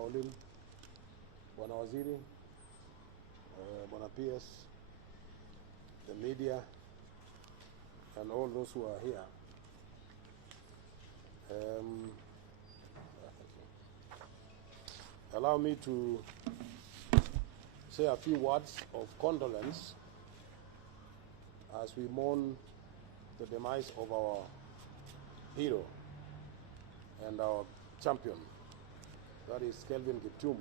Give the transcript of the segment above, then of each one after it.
Pauline, Bwana Waziri, Bwana PS, the media, and all those who are here. Allow me to say a few words of condolence as we mourn the demise of our hero and our champion, that is Kelvin Kiptum,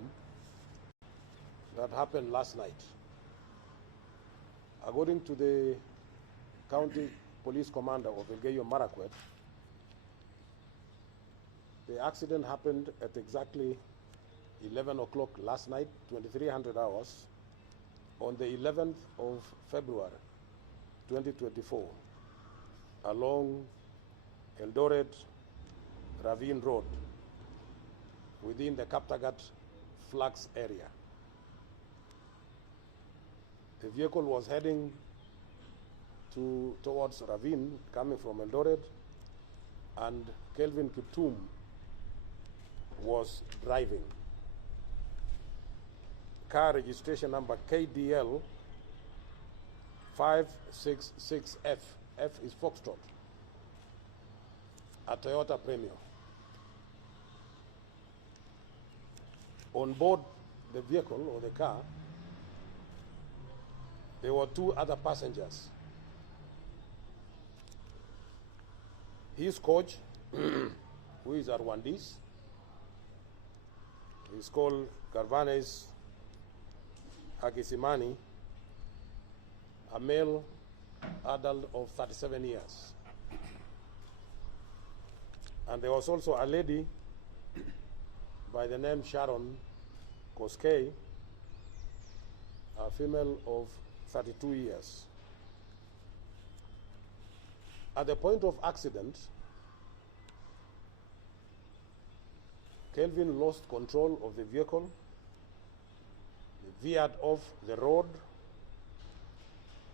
that happened last night. According to the county police commander of Elgeyo Marakwet, the accident happened at exactly 11 o'clock last night, 2300 hours, on the 11th of February, 2024, along Eldoret Ravine Road, within the Kaptagat Flats area. The vehicle was heading towards Ravine, coming from Eldoret, and Kelvin Kiptum was driving. Car registration number KDL 566F. F is Foxtrot, a Toyota Premio. On board the vehicle or the car, there were two other passengers. His coach, who is a Rwandese, is called Garvanes Akisimani, a male adult of 37 years. And there was also a lady by the name Sharon Koskei, a female of 32 years. At the point of accident, Kelvin lost control of the vehicle, veered off the road,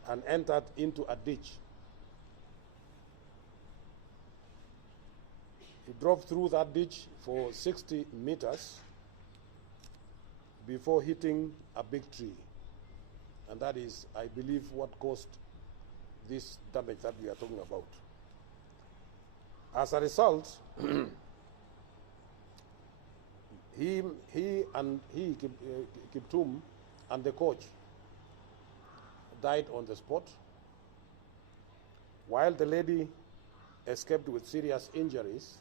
and entered into a ditch. He drove through that ditch for 60 meters before hitting a big tree. And that is, I believe, what caused this damage that we are talking about. As a result, Kiptum and the coach died on the spot, while the lady escaped with serious injuries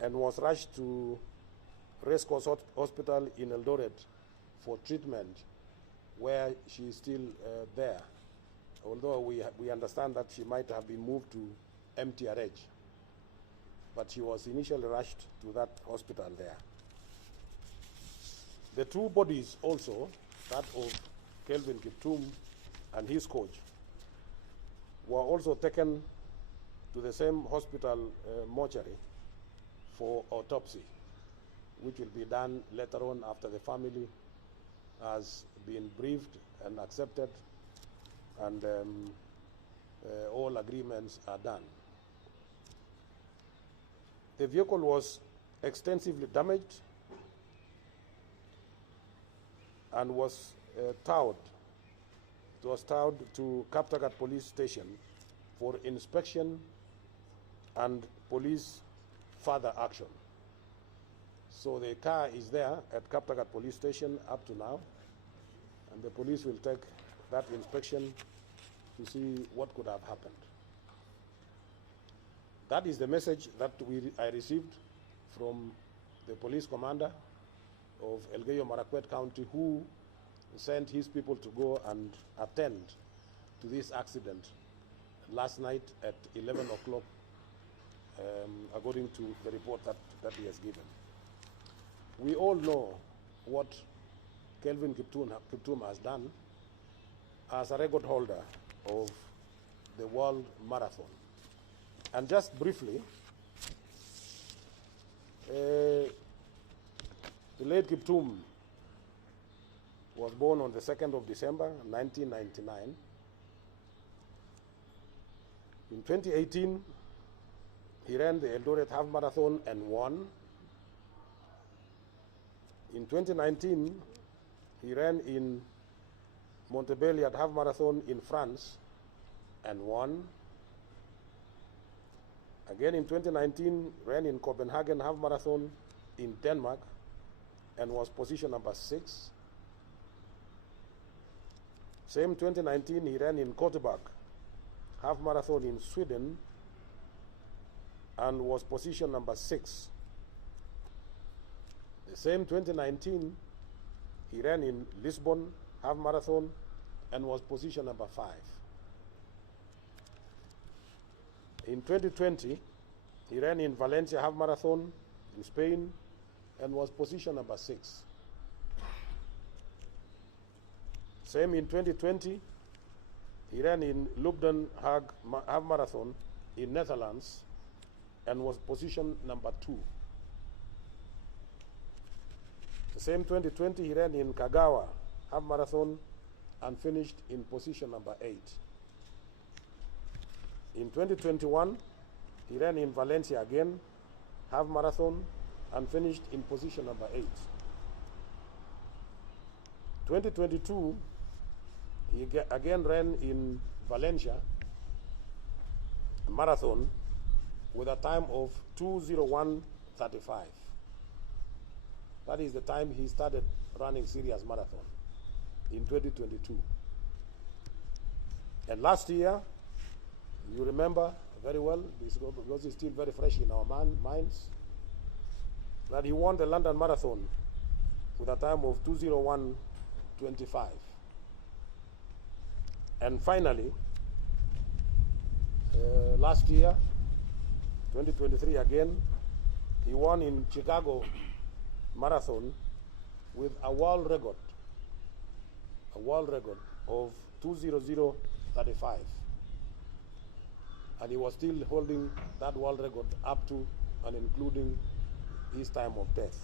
and was rushed to Rescos Hospital in Eldoret for treatment, where she is still there, although we understand that she might have been moved to MTRH, but she was initially rushed to that hospital there. The two bodies also, that of Kelvin Kiptum and his coach, were also taken to the same hospital mortuary for autopsy, which will be done later on after the family has been briefed and accepted, and all agreements are done. The vehicle was extensively damaged and was towed. It was towed to Kaptagat Police Station for inspection and police further action. So the car is there at Kaptagat Police Station up to now, and the police will take that inspection to see what could have happened. That is the message that I received from the police commander of Elgeyo Marakwet County, who sent his people to go and attend to this accident last night at 11 o'clock, according to the report that he has given. We all know what Kelvin Kiptum has done as a record holder of the World Marathon. And just briefly, the late Kiptum was born on the 2nd of December, 1999. In 2018, he ran the Eldoret Half Marathon and won. In 2019, he ran in Montpellier half marathon in France and won. Again in 2019, ran in Copenhagen half marathon in Denmark and was position number 6. Same 2019, he ran in Göteborg half marathon in Sweden and was position number 6. The same 2019, he ran in Lisbon half marathon and was position number 5. In 2020, he ran in Valencia half marathon in Spain and was position number 6. Same in 2020, he ran in Lubden half marathon in Netherlands and was position number 2. The same 2020, he ran in Kagawa half marathon and finished in position number 8. In 2021, he ran in Valencia again, half marathon, and finished in position number 8. 2022, he again ran in Valencia, marathon, with a time of 2:01:35. That is the time he started running serious marathon, in 2022. And last year, you remember very well, because it's still very fresh in our minds, that he won the London Marathon with a time of 2:01:25. And finally, last year, 2023 again, he won in Chicago Marathon with a world record of 2:00:35. And he was still holding that world record up to and including his time of death.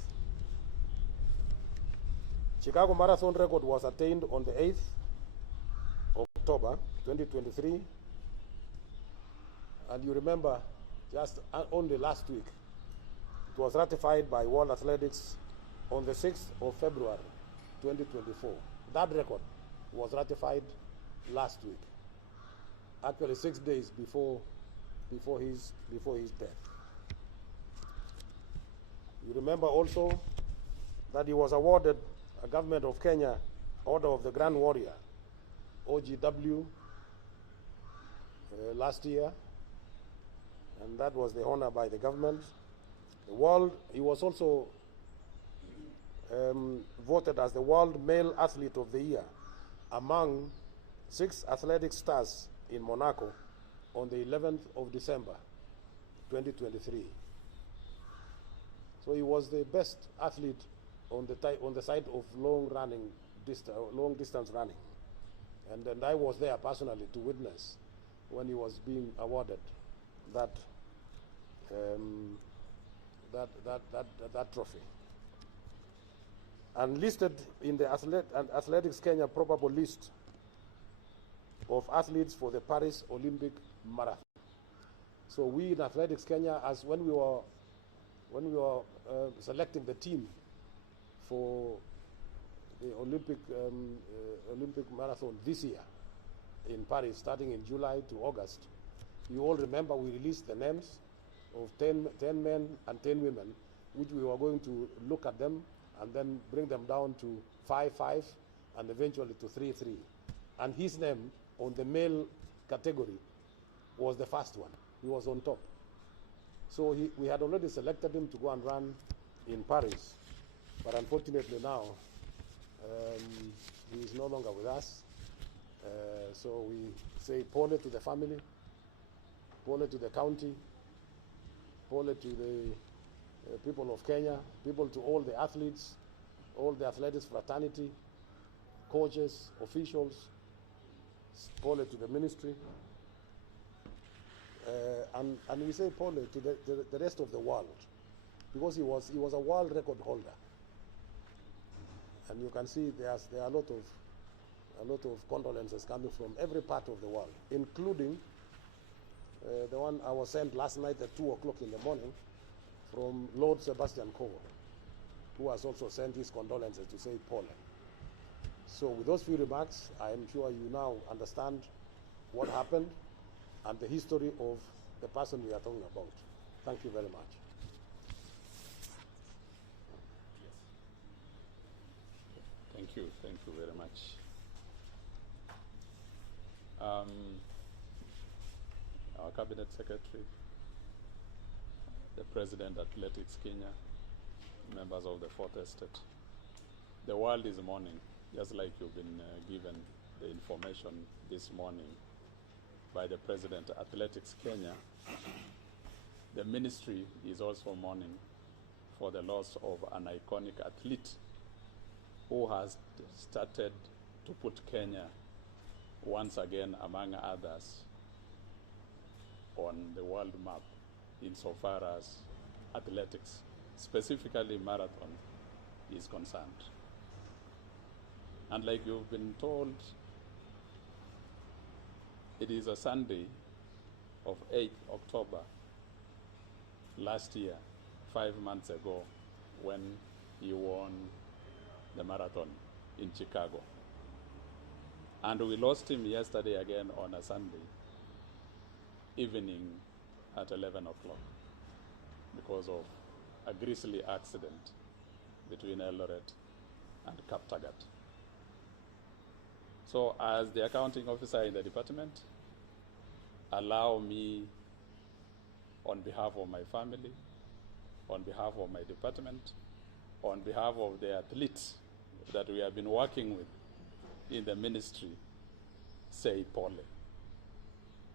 Chicago Marathon record was attained on the 8th of October 2023. And you remember, just only last week, it was ratified by World Athletics on the 6th of February 2024. That record was ratified last week, actually 6 days before his death. You remember also that he was awarded a Government of Kenya Order of the Grand Warrior, OGW, last year, and that was the honor by the government. He was also voted as the World Male Athlete of the Year among 6 athletic stars in Monaco on the 11th of December 2023. So he was the best athlete on the side of long distance running, and I was there personally to witness when he was being awarded that trophy. And listed in the Athletics Kenya probable list of athletes for the Paris Olympic Marathon. So we in Athletics Kenya, as when we were selecting the team for the Olympic Marathon this year in Paris, starting in July to August, you all remember we released the names of 10 men and 10 women, which we were going to look at them and then bring them down to 5-5 and eventually to 3-3. And his name on the male category was the first one. He was on top. So we had already selected him to go and run in Paris, but unfortunately now he is no longer with us. So we say pole to the family, pole to the county, pole to the people of Kenya, people to all the athletes, all the athletics fraternity, coaches, officials, pole to the ministry, and we say pole to the rest of the world, because he was a world record holder. And you can see there are a lot of condolences coming from every part of the world, including the one I was sent last night at 2 o'clock in the morning from Lord Sebastian Coe. who has also sent his condolences to say Paul. So with those few remarks, I am sure you now understand what happened and the history of the person we are talking about. Thank you very much. Thank you very much. Our Cabinet Secretary, the President, Athletics Kenya, members of the Fourth Estate. The world is mourning, just like you've been given the information this morning by the President, Athletics Kenya. The ministry is also mourning for the loss of an iconic athlete who has started to put Kenya once again, among others, on the world map insofar as athletics, specifically marathon, is concerned. And like you've been told, it is a Sunday of 8th October last year, 5 months ago, when he won the marathon in Chicago. And we lost him yesterday again on a Sunday evening at 11 o'clock because of a grisly accident between Eldoret and Kaptagat. So as the accounting officer in the department, allow me, on behalf of my family, on behalf of my department, on behalf of the athletes that we have been working with in the ministry, say pole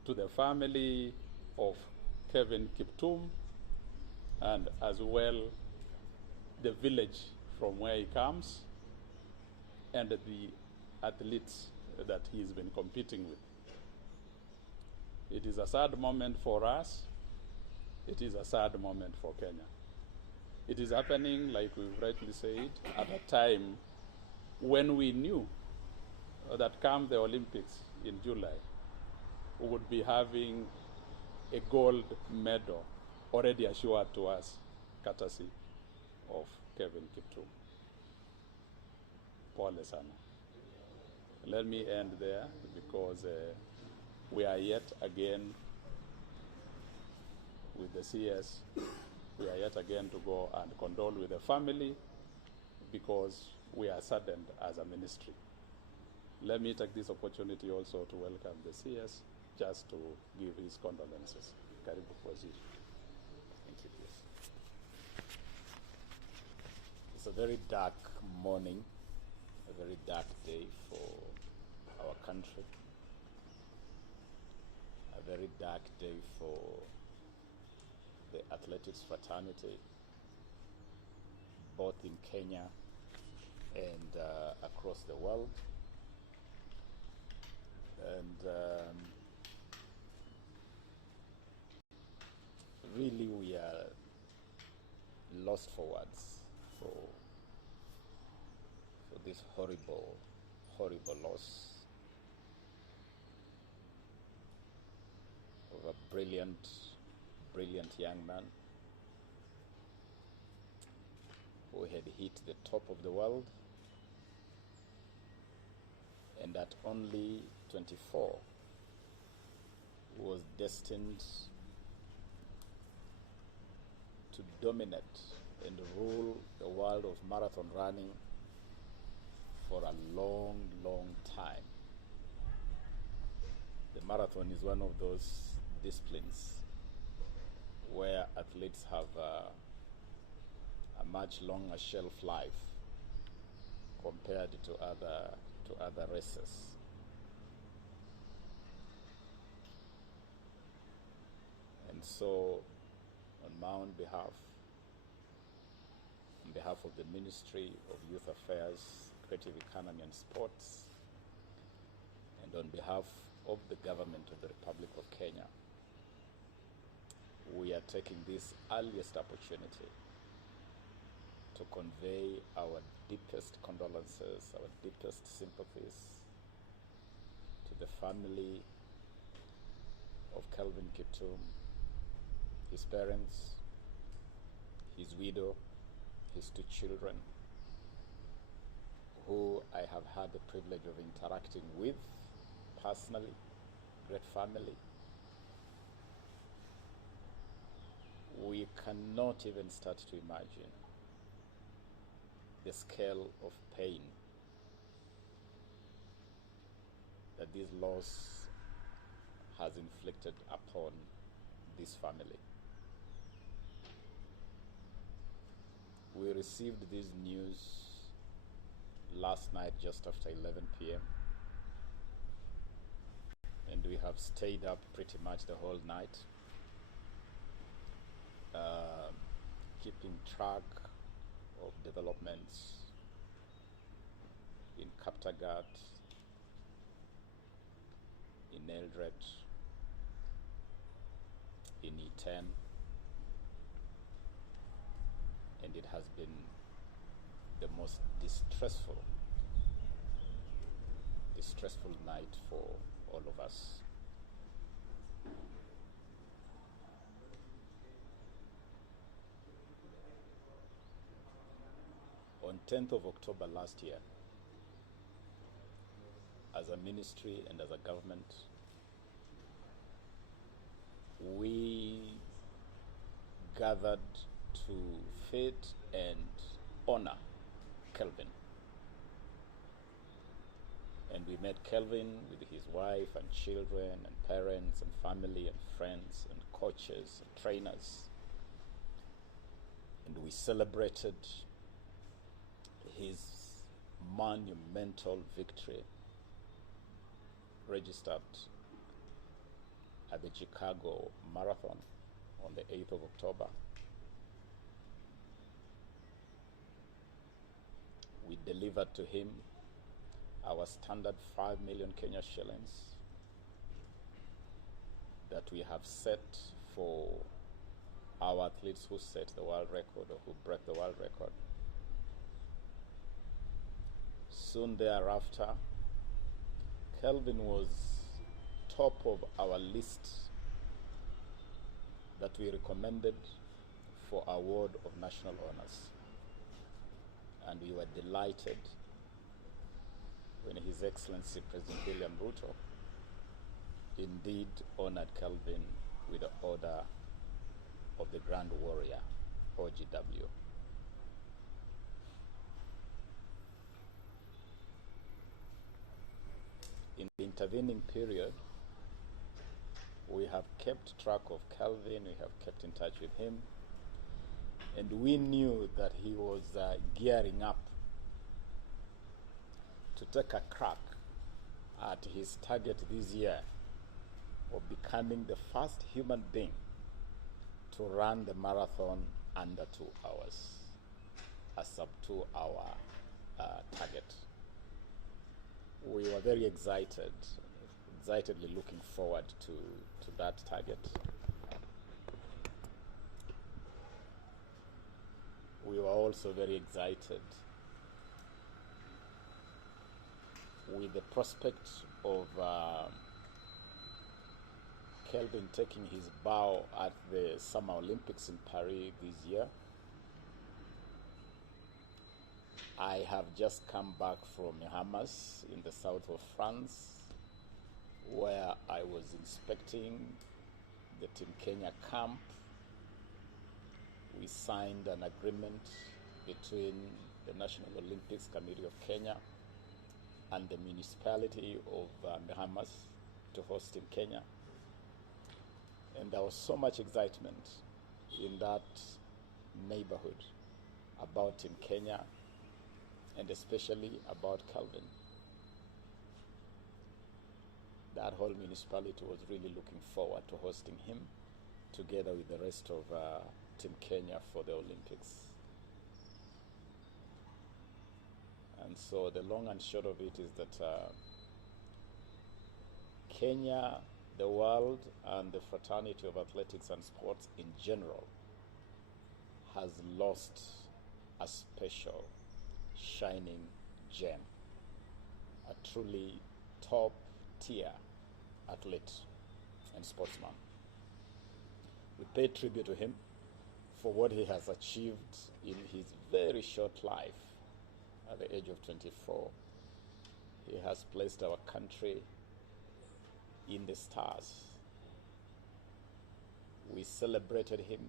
to the family of Kelvin Kiptum, and as well the village from where he comes and the athletes that he's been competing with. It is a sad moment for us. It is a sad moment for Kenya. It is happening, like we've rightly said, at a time when we knew that come the Olympics in July, we would be having a gold medal already assured to us, courtesy of Kelvin Kiptum. Pole sana. Let me end there because we are yet again with the CS, we are yet again to go and condole with the family because we are saddened as a ministry. Let me take this opportunity also to welcome the CS just to give his condolences. Karibu Waziri. Thank you, please. It's a very dark morning, a very dark day for our country, a very dark day for the athletics fraternity, both in Kenya and across the world. And really we are lost for words for this horrible, horrible loss of a brilliant young man who had hit the top of the world, and at only 24 was destined to dominate and rule the world of marathon running for a long, long time. The marathon is one of those disciplines where athletes have a much longer shelf life compared to other races. And so, on my own behalf, on behalf of the Ministry of Youth Affairs, Creative Economy and Sports, and on behalf of the government of the Republic of Kenya, we are taking this earliest opportunity to convey our deepest condolences, our deepest sympathies to the family of Kelvin Kiptum, his parents, his widow, his two children, who I have had the privilege of interacting with personally, great family. We cannot even start to imagine the scale of pain that this loss has inflicted upon this family. We received this news last night just after 11 p.m. and we have stayed up pretty much the whole night, keeping track of developments in Kaptagat, in Eldred, in E10, and it has been the most distressful night for all of us. On 10th of October last year, as a ministry and as a government, we gathered to feed and honor Kelvin. And we met Kelvin with his wife and children and parents and family and friends and coaches and trainers. And we celebrated his monumental victory registered at the Chicago Marathon on the 8th of October. We delivered to him our standard 5 million Kenya shillings that we have set for our athletes who set the world record or who break the world record. Soon thereafter, Kelvin was top of our list that we recommended for award of national honors. And we were delighted when His Excellency President William Ruto indeed honored Kelvin with the Order of the Grand Warrior, OGW. In the intervening period, we have kept track of Kelvin, we have kept in touch with him, and we knew that he was gearing up to take a crack at his target this year of becoming the first human being to run the marathon under 2 hours, a sub-2 hour target. We were very excitedly looking forward to that target. We were also very excited with the prospect of Kelvin taking his bow at the Summer Olympics in Paris this year. I have just come back from Hamas in the south of France, where I was inspecting the Team Kenya camp. We signed an agreement between the National Olympics Committee of Kenya and the municipality of Hamas to host Team Kenya. And there was so much excitement in that neighborhood about Team Kenya, and especially about Kelvin. That whole municipality was really looking forward to hosting him together with the rest of Team Kenya for the Olympics. And so the long and short of it is that Kenya, the world, and the fraternity of athletics and sports in general has lost a special, shining gem, a truly top-tier athlete and sportsman. We pay tribute to him for what he has achieved in his very short life at the age of 24. He has placed our country in the stars. We celebrated him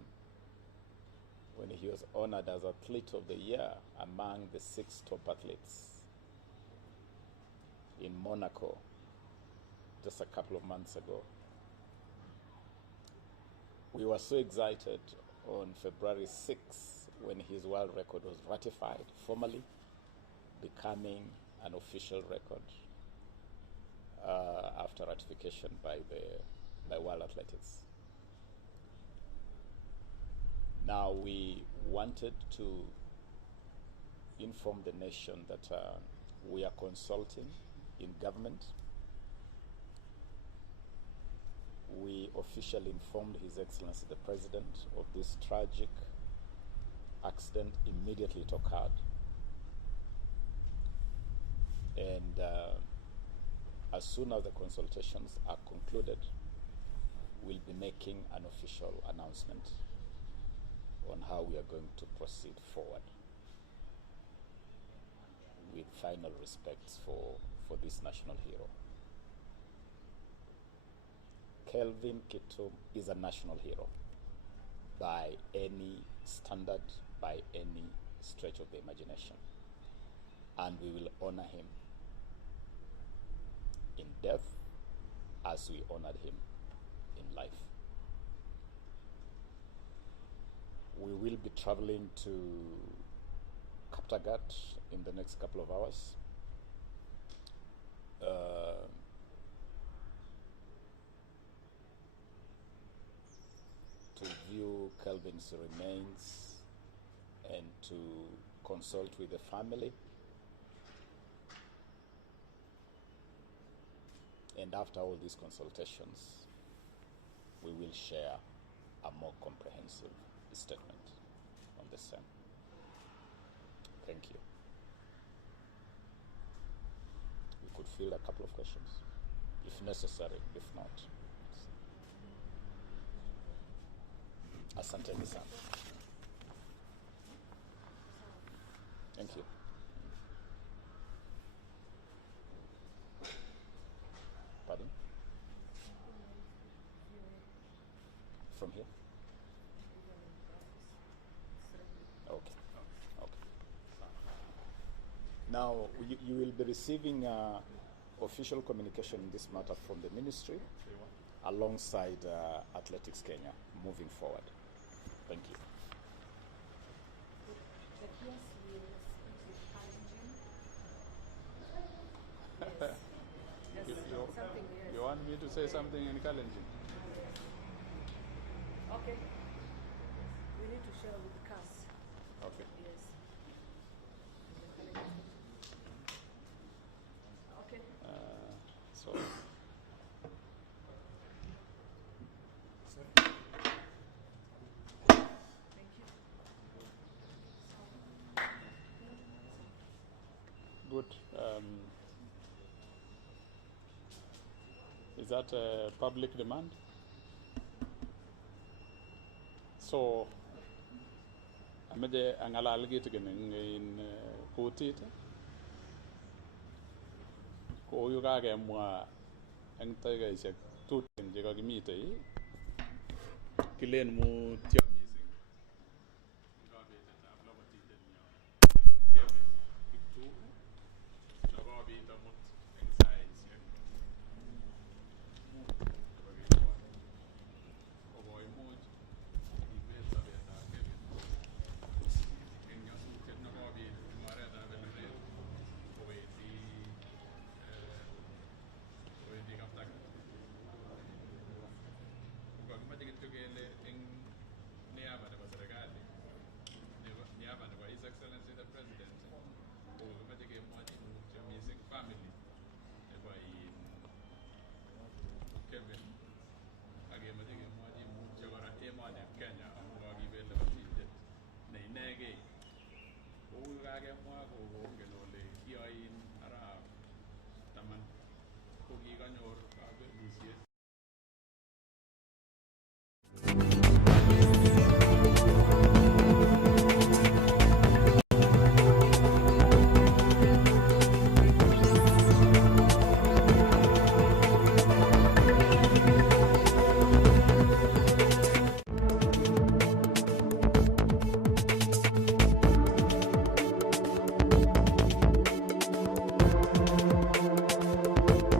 when he was honored as Athlete of the Year among the 6 top athletes in Monaco just a couple of months ago. We were so excited on February 6th when his world record was ratified formally, becoming an official record after ratification by World Athletics. Now we wanted to inform the nation that we are consulting in government. We officially informed His Excellency the President of this tragic accident immediately it occurred. And as soon as the consultations are concluded, we'll be making an official announcement on how we are going to proceed forward with final respects for this national hero. Kelvin Kiptum is a national hero by any standard, by any stretch of the imagination. And we will honor him in death as we honored him in life. We will be traveling to Kaptagat in the next couple of hours. To view Kelvin's remains and to consult with the family. And after all these consultations, we will share a more comprehensive statement on the same. Thank you. We could field a couple of questions, if necessary, if not. Asanteni sana. Thank you. Pardon? From here? Okay. Okay. Now, you will be receiving official communication in this matter from the ministry alongside Athletics Kenya moving forward. Thank you. You want me to say something in Kalenjin? Okay. We need to share with CAS. Okay. Yes. Okay. So. Thank you. Good. Is that a public demand? So, amaje angalal kitikin in kutit ko yu kakemwa eng taikaisiek tutin chekakimitei kilen mutyo mising kabetetab labatindet nyo Kelvin Kiptum nakabit amut eng saisiek kokoimuch ibet sobetab Kelvin eng nyasutiet nakabit eng oretab Eldoret kowendi Kaptagat. Kokakimache kityo kele eng niaba nebo serikali, niaba nebo His Excellency the President, kokakimache kemwochi mutyo mising family nebo Kelvin, akemache kemwochi mutyo kora emoni Kenya amu kakibet labatindet ne inegei. Kou kakemwa kongen ole kiyoin arap taman ko kikanyor kabelusiet